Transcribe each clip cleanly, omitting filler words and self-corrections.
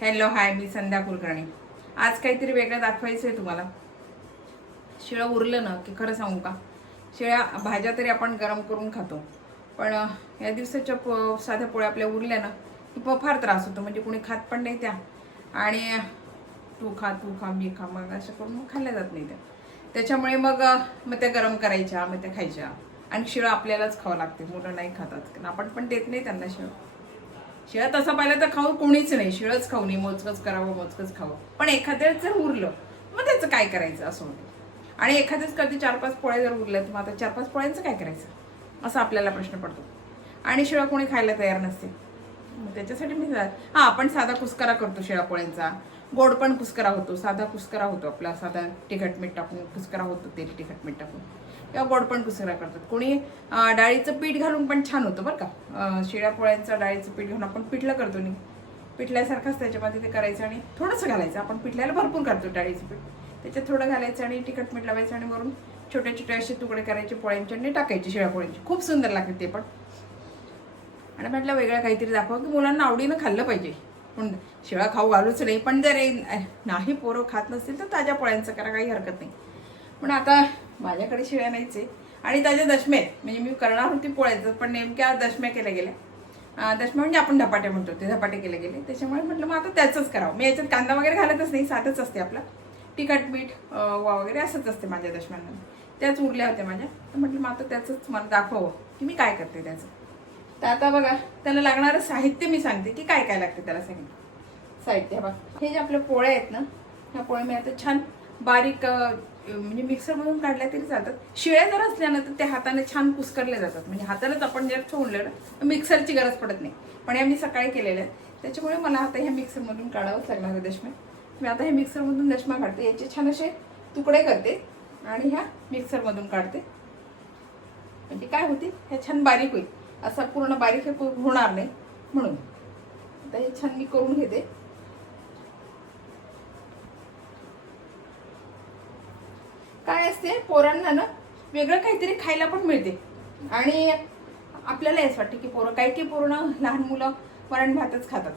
Hello hi, मी संध्या कुलकर्णी. आज काहीतरी वेगळं दाखवायचं आहे तुम्हाला. शिळं उरलं ना की खरं सांगू का, शिळ्या भाज्या तरी आपण गरम करून खातो, पण या दिवसाच्या साध्या पोळ्या आपल्या उरल्या ना की फार त्रास होतो. म्हणजे कोणी खात पण नाही त्या, आणि तू खा मी खा, मग असं करून मग खाल्ल्या जात नाही त्या. त्याच्यामुळे मग त्या गरम करायच्या, मग त्या खायच्या. आणि शिळं आपल्यालाच खावं लागते, मुलं नाही खातात कारण आपण पण देत नाही त्यांना शिळं. शिळं तसं पाहिलं तर खाऊ कोणीच नाही, शिळच खाऊ नये, मोजकच करावं, मोजकच खावं. पण एखाद्याच जर उरलं मग त्याचं काय करायचं असं होतं. आणि एखाद्याच कधी 4-5 पोळ्या जर उरल्या तर मग आता 4-5 पोळ्यांचं काय करायचं असा आपल्याला प्रश्न पडतो. आणि शिळं कोणी खायला तयार नसते. मग त्याच्यासाठी मी आपण साधा कुस्करा करतो शिळ्या पोळ्यांचा. गोड पण कुस्करा होतो, साधा कुस्करा होतो आपला, साधा तिखट मीठ टाकून कुस्करा होतो, तेल तिखट मीठ टाकून. किंवा गोड पण कुस्करा करतात कोणी. डाळीचं पीठ घालून पण छान होतं बरं का. शिळ्या पोळ्यांचं डाळीचं पीठ घालून आपण पिठलं करतो नाही, पिठल्यासारखंच त्याच्यामध्ये ते करायचं आणि थोडंसं घालायचं. आपण पिठल्याला भरपूर करतो डाळीचं पीठ, त्याच्यात थोडं घालायचं आणि तिखट मीठ लावायचं आणि वरून छोटे छोटे असे तुकडे करायचे पोळ्यांचे आणि टाकायचे शिळ्या पोळ्यांची. खूप सुंदर लागते ते पण. आणि म्हटलं वेगळं काहीतरी दाखवा की मुलांना आवडीनं खाल्लं पाहिजे. पण शिळा खाऊ घालूच नाही, पण जर नाही पोरं खात नसतील तर ताज्या पोळ्यांचं करा, काही हरकत नाही. पण आता माझ्याकडे शिळ्या नाहीच आहे आणि ताज्या दशम्या आहेत. म्हणजे मी करणार होती पोळ्याचं, पण नेमक्या दशम्या केल्या गेल्या. दशम्या म्हणजे आपण धपाटे म्हणतो, ते धपाटे केले गेले. त्याच्यामुळे म्हटलं मग आता त्याचंच करावं. मी याच्यात कांदा वगैरे घालतच नाही, साधंच असते आपलं तिखट मीठ वा वगैरे असंच असते माझ्या दशम्यांमध्ये. त्याच उरल्या होत्या माझ्या, तर म्हटलं मग आता त्याचंच मला दाखवावं की मी काय करते त्याचं. तर आता बघा, त्याला लागणारं साहित्य मी सांगते की काय काय लागते त्याला. साहित्य बघा, हे जे आपल्या पोळ्या आहेत ना, ह्या पोळ्या मी आता छान बारीक म्हणजे मिक्सरमधून काढल्या तरी चालतात. शिळ्या जर असल्या ना तर त्या हाताने छान कुस्करल्या जातात. म्हणजे हातालाच आपण जर ठेवलं ना मिक्सरची गरज पडत नाही. पण या मी सकाळी केलेल्या आहेत, त्याच्यामुळे मला आता ह्या मिक्सरमधून काढावंच लागणार आहे दशम्या. मी आता हे मिक्सरमधून दशमा काढते, याचे छान असे तुकडे करते आणि ह्या मिक्सरमधून काढते. म्हणजे काय होती, ह्या छान बारीक होईल. असा पूर्ण बारीक हे होणार नाही म्हणून. आता हे छान मी करून घेते. काय असते, पोरांना ना वेगळं काहीतरी खायला पण मिळते. आणि आपल्याला हेच वाटतं की पोरं, काही काही पूर्ण लहान मुलं वरण भातच खातात,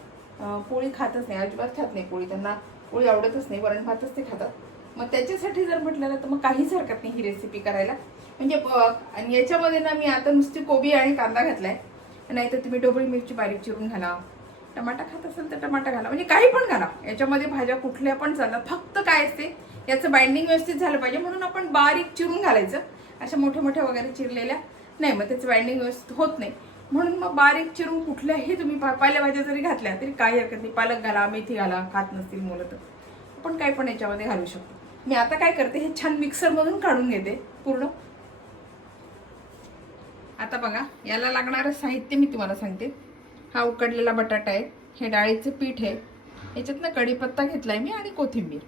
पोळी खातच नाही, अजिबात खात नाही पोळी. त्यांना पोळी आवडतच नाही, वरण भातच ते खातात. मग त्याच्यासाठी जर म्हटलं ना तर मग काहीच हरकत नाही ही रेसिपी करायला. म्हणजे आणि याच्यामध्ये ना मी आता नुसती कोबी आणि कांदा घातलाय, नाहीतर तुम्ही ढोबळी मिरची बारीक चिरून घाला, टमाटा खात असेल तर टमाटा घाला, म्हणजे काही पण घाला. याच्यामध्ये भाज्या कुठल्या पण चालतात. फक्त काय असते, याचं बाइंडिंग व्यवस्थित झालं पाहिजे म्हणून आपण बारीक चिरून घालायचं. अशा मोठ्या मोठ्या वगैरे चिरलेल्या नाही, मग त्याचं बाइंडिंग व्यवस्थित होत नाही. म्हणून मग बारीक चिरून कुठल्याही तुम्ही पालेभाज्या जरी घातल्या तरी काही हरकत नाही. पालक घाला, मेथी घाला, खात नसतील मुलं तर आपण काय पण याच्यामध्ये घालू शकतो. मी आता काय करते, हे छान मिक्सरमधून काढून घेते पूर्ण. आता बघा, याला लागणारं साहित्य मी तुम्हाला सांगते. हा उकडलेला बटाटा आहे, हे डाळीचं पीठ आहे, याच्यात ना कढीपत्ता घेतलाय मी आणि कोथिंबीर.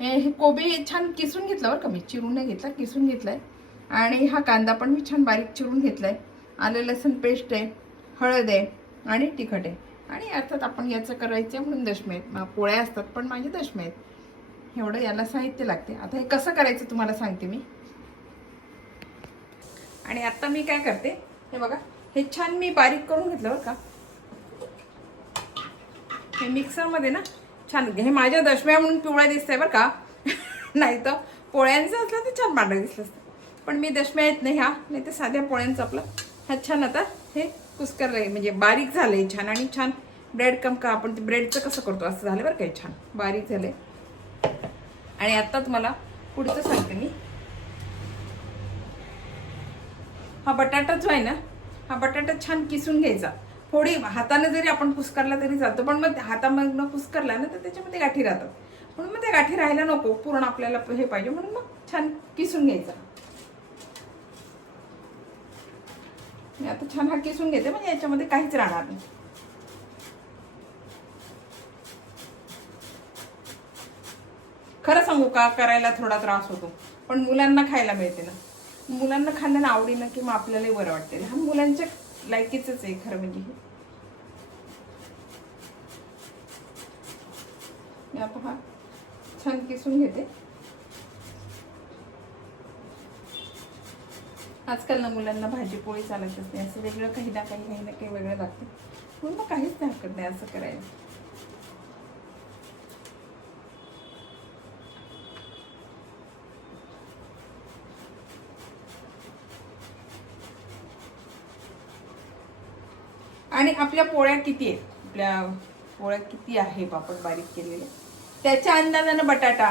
हे कोबी छान किसून घेतला बरं का, मी चिरून नाही घेतला, किसून घेतलाय. आणि हा कांदा पण मी छान बारीक चिरून घेतलाय. आलं लसूण पेस्ट आहे, हळद आहे आणि तिखट आहे. आणि अर्थात आपण याचं करायचं म्हणून दशमे आहेत, पोळ्या असतात पण माझे दशमे आहेत. एवढं याला साहित्य लागते. आता हे कसं करायचं तुम्हाला सांगते मी. आणि आता मी काय करते, हे बघा, हे छान मी बारीक करून घेतलं बरं का. हे मिक्सरमध्ये ना छान, हे माझ्या दशम्या म्हणून पिवळ्या दिसतंय बरं का नाही तर पोळ्यांचं असलं तर छान पांढरं दिसलं असतं. पण मी दशम्या आहेत ना ह्या, नाही तर साध्या पोळ्यांचं आपलं हा छान आता हे कुस्करलंय, म्हणजे बारीक झालंय छान. आणि छान ब्रेड कम का आपण ते ब्रेडचं कसं करतो असं झालं बरं का, छान बारीक झालंय. आणि आता तुम्हाला पुढचं सांगते मी. हा बटाटा जो आहे ना, हा बटाटा छान किसून घ्यायचा. थोडी हाताने जरी आपण कुस्करला तरी चालतो, पण मग हातामधनं कुस्करला ना तर त्याच्यामध्ये गाठी राहतात. म्हणून मग त्या गाठी राहायला नको, पूर्ण आपल्याला हे पाहिजे म्हणून मग छान किसून घ्यायचा. मी आता छान हा किसून घेते, म्हणजे याच्यामध्ये काहीच राहणार नाही. खरं सांगू का, करायला थोडा त्रास होतो, पण मुलांना खायला मिळते ना. मुलांना खाल्ल्यानं आवडीनं किंवा आपल्यालाही बरं वाटते. लहान मुलांच्या लायकीच आहे खरं म्हणजे हे. मी आता हा छान किसून घेते. आजकाल ना मुलांना भाजी पोळी चालतच नाही, असं वेगळं काही ना काही वेगळं लागतं. म्हणून मग काहीच नाही हरकत नाही असं करायला. आणि आपल्या पोळ्या किती आहेत, आपल्या पोळ्या किती आहे पापड बारीक केलेले, त्याच्या अंदाजानं बटाटा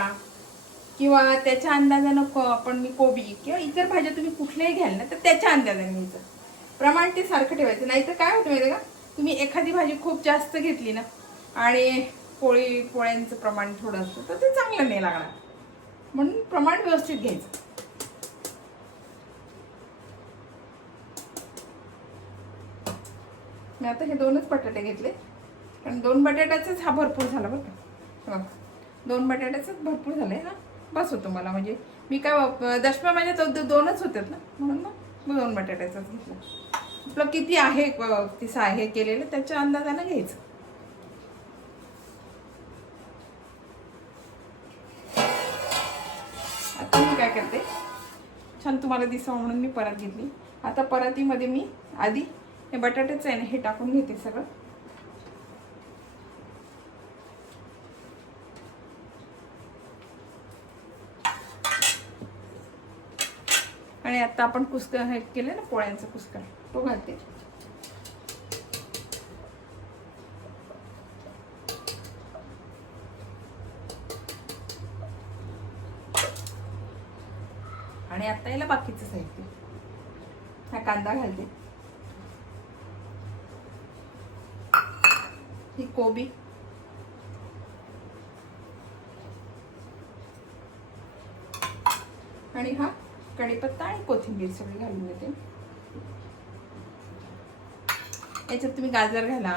किंवा त्याच्या अंदाजानं आपण मी कोबी किंवा इतर भाज्या तुम्ही कुठल्याही घ्याल ना, तर त्याच्या अंदाजाने घ्यायचं. प्रमाण ते सारखं ठेवायचं. नाहीतर काय होतं माहिती का, तुम्ही एखादी भाजी खूप जास्त घेतली ना आणि पोळ्यांचं प्रमाण थोडं असतं तर ते चांगलं नाही लागणार. म्हणून प्रमाण व्यवस्थित घ्यायचं. मी आता हे 2च बटाटे घेतले, कारण 2 बटाट्याचाच हा भरपूर झाला बरं का. 2 बटाट्याचाच भरपूर झालंय हा, बस होतो मला. म्हणजे मी काय दशम्या माझ्या 2च होतात ना, म्हणून मग 2 बटाट्याचाच घेतला. आपलं किती आहे तिसं आहे केलेलं त्याच्या अंदाजानं घ्यायचं. आता मी काय करते, छान तुम्हाला दिसावं म्हणून मी परात घेतली. आता परातीमध्ये मी आधी हे बटाट्याचं आहे ना हे टाकून घेते सगळं. आणि आता आपण कुस्कर हे केलं ना पोळ्यांचं कुस्कर, तो घालते. आणि आता याला बाकीचं साहित्य, हा कांदा घालते, ही कोबी, आणि हा कढीपत्ता आणि कोथिंबीर सगळी घालून देते. याच्यात तुम्ही गाजर घाला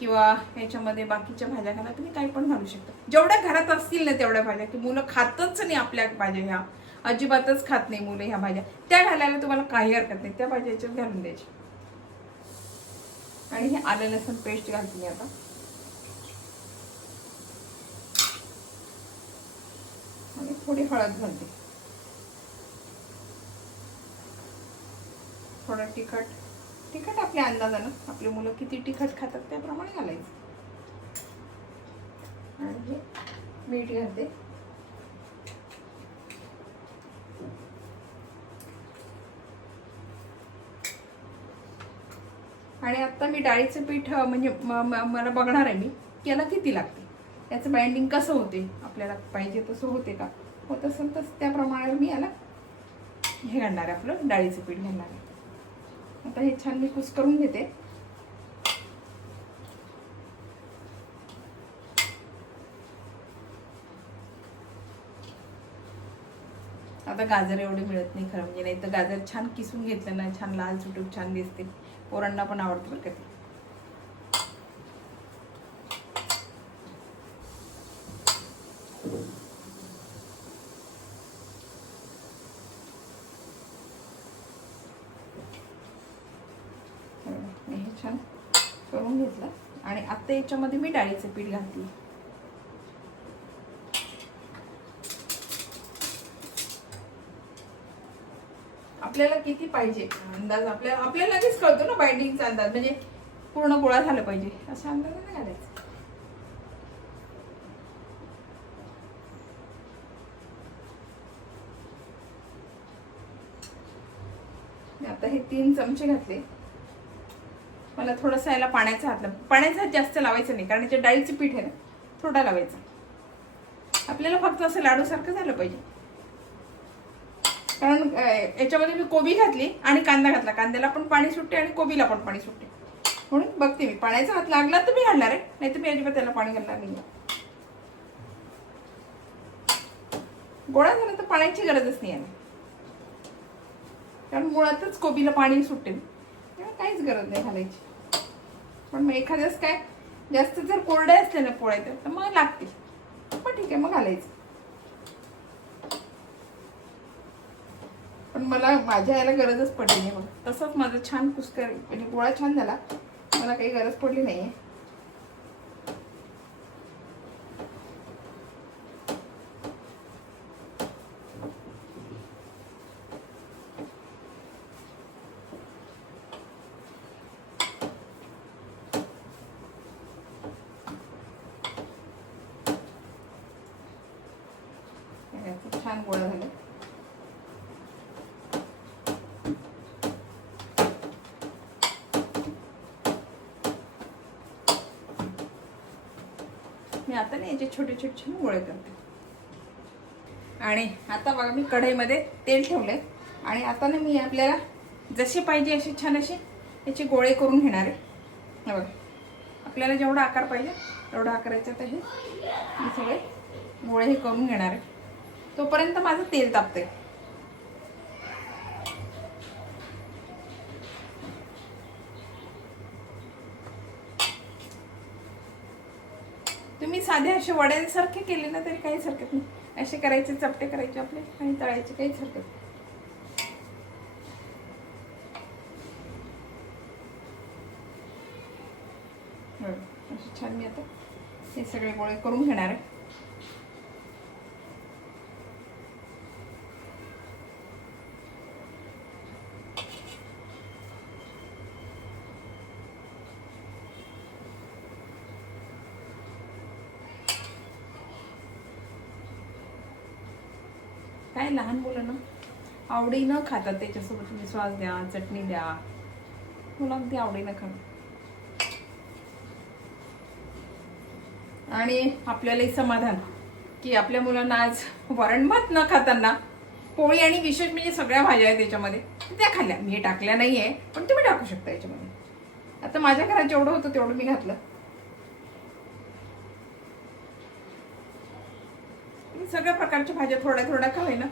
किंवा याच्यामध्ये बाकीच्या भाज्या घाला, तुम्ही काही पण घालू शकता. जेवढ्या घरात असतील ना तेवढ्या भाज्या, की मुलं खातच नाही आपल्या भाज्या, ह्या अजिबातच खात नाही मुलं ह्या भाज्या, त्या घालायला तुम्हाला काही हरकत नाही. त्या भाज्या याच्यात घालून द्यायची. आणि हे आलं लसूण पेस्ट घालते मी आता. आणि थोडी हळद घालते, थोडं तिखट आपल्या अंदाजानं, आपली मुलं किती तिखट खातात त्याप्रमाणे घालायचं. आणि हे मीठ घालते. आणि आता मी डाळीचं पीठ म्हणजे मला बघणार आहे मी की याला किती लागते, याचं बाइंडिंग कसं होते, आपल्याला पाहिजे तसं होते का, होत असेल तर त्याप्रमाणे मी याला हे घालणार आहे, आपलं डाळीचं पीठ घालणार आहे. आता हे छान मी कुस्करून घेते. आता गाजर एवढे मिळत नाही खरं म्हणजे, नाही तर गाजर छान किसून घेतलं ना छान लाल चुटूक छान दिसते. पोरांना पण आवडतं बरं का ते. हे छान करून घेतलं. आणि आता याच्यामध्ये मी डाळीचं पीठ घालते. आपल्याला किती पाहिजे अंदाज आपल्याला लगेच कळतो ना, बाइंडिंगचा अंदाज. म्हणजे पूर्ण गोळा झाला पाहिजे असा अंदाज नाही घालायचा. आता हे 3 चमचे घातले. मला थोडंसं याला पाण्याचा हात जास्त लावायचं नाही, कारण याच्या डाळीचं पीठ आहे ना, थोडा लावायचा. आपल्याला फक्त असं लाडू सारखं झालं पाहिजे. कारण याच्यामध्ये मी कोबी घातली आणि कांदा घातला, कांद्याला पण पाणी सुटते आणि कोबीला पण पाणी सुटते. म्हणून बघते मी, पाण्याचा हात लागला तर मी घालणार आहे, नाही तर मी अजिबात त्याला पाणी घालणार नाही. गोळा झाला तर पाण्याची गरजच नाही आहे, कारण मुळातच कोबीला पाणी सुटते, काहीच गरज नाही घालायची. पण मग एखाद्याच काय जास्त जर कोरडे असले ना पोळ्या तर मग लागते, पण ठीक आहे मग घालायचं. पण मला माझ्या याला गरजच पडली नाही. मग तसंच माझं छान कुस्कर म्हणजे गोळा छान झाला, मला काही गरज पडली नाहीये. छान गोळा झाला. मी आता नाही याचे छोटे छोटे छान गोळे करते. आणि आता बघा मी कढईमध्ये तेल ठेवले आणि आता ना मी आपल्याला जसे पाहिजे असे छान असे याचे गोळे करून घेणार आहे. बघा आपल्याला जेवढा आकार पाहिजे तेवढा आकाराचा तर हे मी सगळे गोळे हे करून घेणार आहे. तोपर्यंत माझं तेल तापतंय. तुम्ही साधे असे वड्यांसारखे केले ना तरी काहीच हरकत नाही. असे करायचे, चपटे करायचे आपले आणि तळायचे, काहीच हरकत नाही. असे छान मी आता हे सगळे गोळे करून घेणार आहे. काय लहान मुलं ना आवडीनं खातात, त्याच्यासोबत तुम्ही सॉस द्या, चटणी द्या, मुलं अगदी आवडीनं खातात. आणि आपल्यालाही समाधान की आपल्या मुलांना आज वरण भात न खाताना पोळी आणि विशेष म्हणजे सगळ्या भाज्या आहेत त्याच्यामध्ये त्या खाल्ल्या. मी टाकल्या नाही आहे पण तुम्ही टाकू शकता याच्यामध्ये. आता माझ्या घरात जेवढं होतं तेवढं मी घातलं. सगळ्या प्रकारच्या भाज्या थोड्या थोड्या का होईना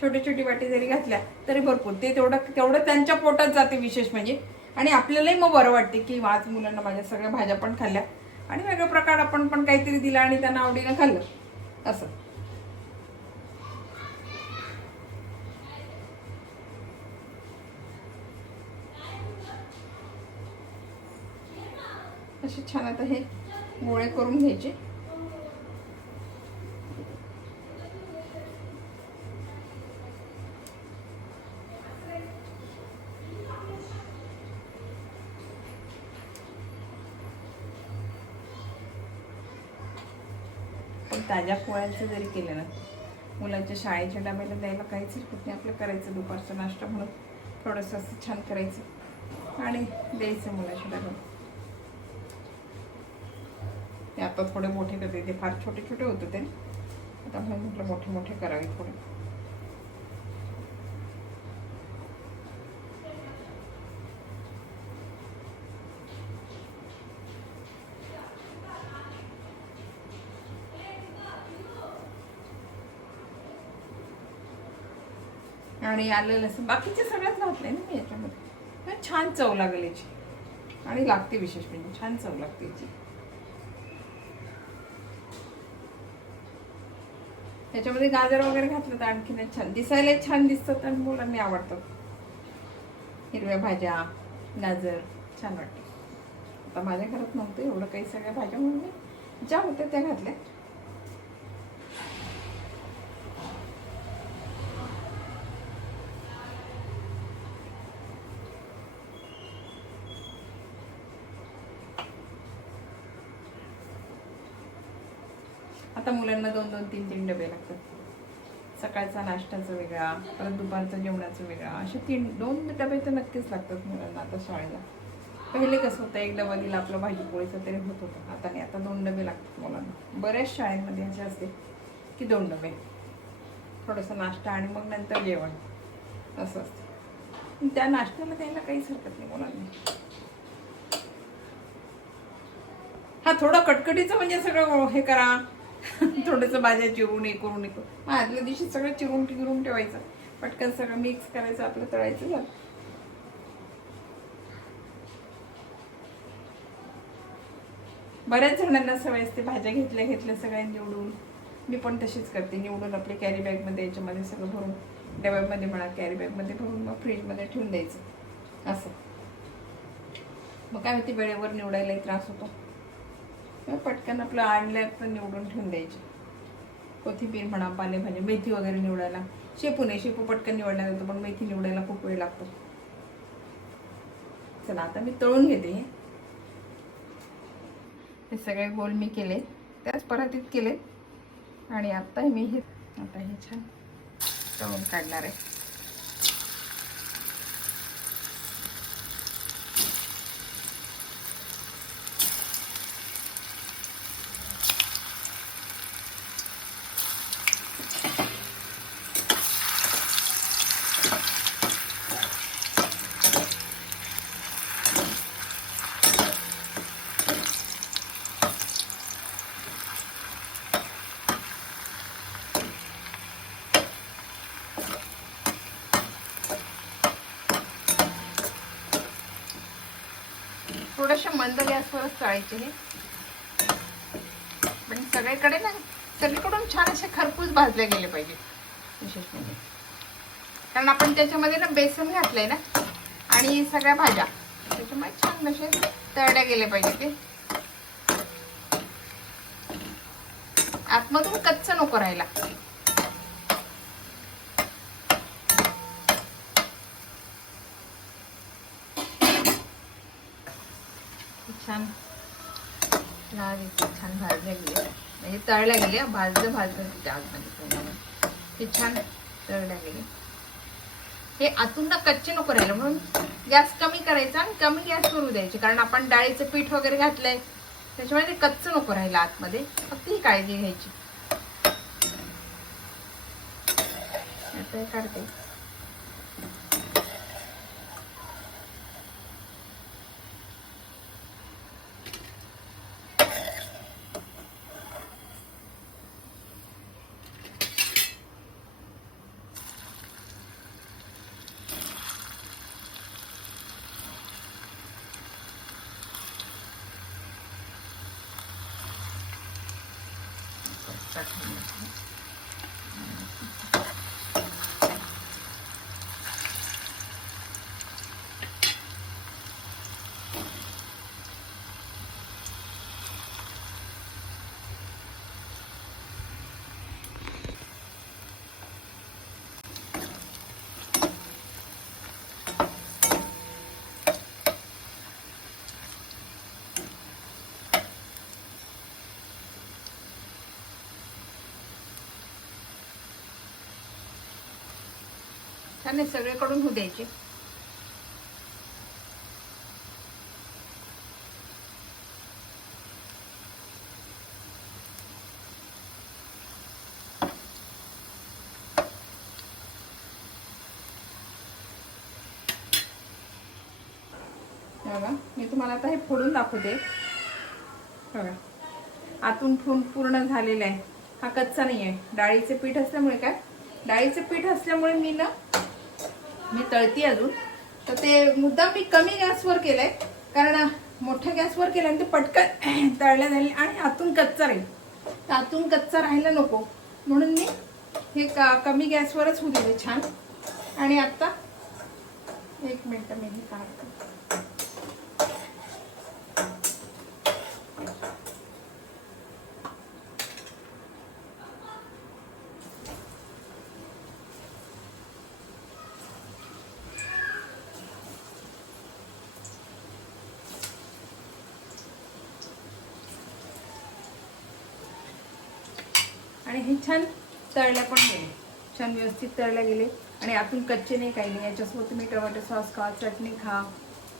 छोटी छोटी वाटी जरी घातल्या तरी भरपूर, ते तेवढं त्यांच्या पोटात जाते विशेष म्हणजे. आणि आपल्यालाही मग बरं वाटते की आज मुलांना माझ्या सगळ्या भाज्या पण खाल्ल्या आणि वेगळा प्रकार आपण पण काहीतरी दिला आणि त्यांना आवडीनं खाल्लं असं. असे छान आता हे गोळे करून घ्यायचे. पण ताज्या पोळ्यांचं जरी केलं ना मुलांच्या शाळेच्या डब्याला द्यायला काहीच हरकत नाही. आपलं करायचं दुपारचा नाश्ता म्हणून थोडंसं असं छान करायचं आणि द्यायचं मुलाच्या डब्याला. ते आता थोडे मोठे करते, ते फार छोटे छोटे होते ते, आता म्हटलं मोठे मोठे करावे थोडे. आणि आलं लसूण बाकीचे सगळ्यात घातलंय ना मी याच्यामध्ये. छान चव लागेल याची आणि लागते विशेष म्हणजे छान चव लागते याची. त्याच्यामध्ये गाजर वगैरे घातलं तर आणखीन छान दिसायला छान दिसतात आणि मुलांनी आवडतात. हिरव्या भाज्या, गाजर छान वाटते. आता माझ्या घरात नव्हतं एवढं काही सगळ्या भाज्या म्हणून मी ज्या होत्या त्या घातल्या. आता मुलांना 2-2, 3-3 डबे लागतात. सकाळचा नाश्त्याचा वेगळा, परत दुपारचं जेवणाचं वेगळा, असे 2 डबे तर नक्कीच लागतात मुलांना आता शाळेला. पहिले कसं होतं, एक डबा दिला आपलं भाजी पोळीचं तरी होत होतं. आता नाही, आता 2 डबे लागतात मुलांना. बऱ्याच शाळेमध्ये असे असते की 2 डबे, थोडंसं नाश्ता आणि मग नंतर जेवण असं असतं. त्या नाश्त्याला द्यायला काहीच हरकत नाही मुलांना. हा थोडं कटकटीचं म्हणजे सगळं हे करा, थोडंसं भाज्या चिरून हे करून मग आदल्या दिवशी सगळं चिरून ठेवायचं, पटकन सगळं मिक्स करायचं, आपलं तळायचं झालं. बऱ्याच जणांना सवय असते भाज्या घेतल्या सगळ्या निवडून. मी पण तशीच करते, निवडून आपली कॅरी बॅगमध्ये याच्यामध्ये सगळं भरून, डब्यामध्ये म्हणा कॅरी बॅगमध्ये भरून मग फ्रीजमध्ये ठेवून द्यायचं असं. मग काय होते, वेळेवर निवडायलाही त्रास होतो. पटकन आपलं आणल्या तर निवडून ठेवून द्यायचे. कोथिंबीर म्हणा, पालेभाज्या, मेथी वगैरे निवडायला, शेपू पटकन निवडला जातो पण मेथी निवडायला खूप वेळ लागतो. चला आता मी तळून घेते. हे सगळे गोल मी केले, त्याच परातीत केले आणि आता हे छान तळून काढणार आहे. थोडेसे मंद गॅसवरच तळायचे हे, पण सगळीकडे ना सगळीकडून छान असे खरपूस भाजले गेले पाहिजे विशेष म्हणजे, कारण आपण त्याच्यामध्ये ना बेसन घातलंय ना आणि सगळ्या भाज्या, त्याच्यामुळे छान असे तळल्या गेले पाहिजे ते, आतमधून कच्च नको राहायला. छान लाल छान भाजल्या गेले, म्हणजे तळल्या गेले, भाजलं आतमध्ये पूर्ण ते छान तळल्या गेले. हे आतून ना कच्चे नको राहिलं म्हणून गॅस कमी करायचा आणि कमी गॅस करू द्यायचे, कारण आपण डाळीचं पीठ वगैरे घातलंय त्याच्यामुळे ते कच्चं नको राहिलं आतमध्ये, फक्त ही काळजी घ्यायची. आता हे काढते. छान हे सगळीकडून होऊ द्यायचे. बघा मी तुम्हाला आता हे फोडून दाखवते. बघा आतून पूर्ण झालेलं आहे, हा कच्चा नाही आहे. डाळीचे पीठ असल्यामुळे काय, डाळीचे पीठ असल्यामुळे मी तळती अजून, तर ते मुद्दाम मी कमी गॅसवर केलंय, कारण मोठ्या गॅसवर केलं ते पटकन तळल्या झाले आणि आतून कच्चा राहील, तर आतून कच्चा राहायला नको म्हणून मी हे कमी गॅसवरच होऊ दिले छान. आणि आता 1 मिनिट मी हे काढते. आणि हे छान तळल्या पण गेले, छान व्यवस्थित तळल्या गेले आणि आतून कच्चे नाही, काही नाही. याच्यासोबत तुम्ही टोमॅटो सॉस खा, चटणी खा,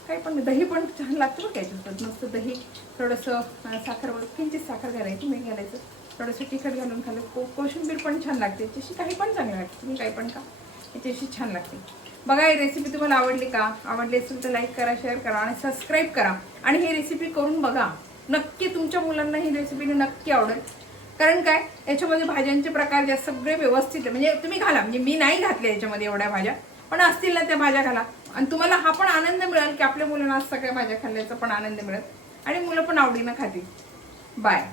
काही पण, दही पण छान लागतं बरं. याच्यासोबत मस्त दही, थोडंसं साखर, किंचित साखर घालायची, मीठ घालायचं, थोडंसं तिखट घालून खाल्लं, कोशिंबीर पण छान लागते याच्याशी, काही पण चांगलं लागतं, तुम्ही काही पण खा, याच्याशी छान लागते. बघा ही रेसिपी तुम्हाला आवडली का? आवडली असेल तर लाईक करा, शेअर करा आणि सबस्क्राईब करा. आणि ही रेसिपी करून बघा, नक्की तुमच्या मुलांना ही रेसिपी नक्की आवडेल. कारण काय, याच्यामध्ये भाज्यांचे प्रकार जे सगळे व्यवस्थित, म्हणजे तुम्ही घाला, म्हणजे मी नाही घातले याच्यामध्ये एवढ्या भाज्या, पण असतील ना त्या भाज्या घाला आणि तुम्हाला हा पण आनंद मिळेल की आपल्या मुलांना आज सगळ्या भाज्या खाल्ल्याचा पण आनंद मिळेल आणि मुलं पण आवडीनं खातील. बाय.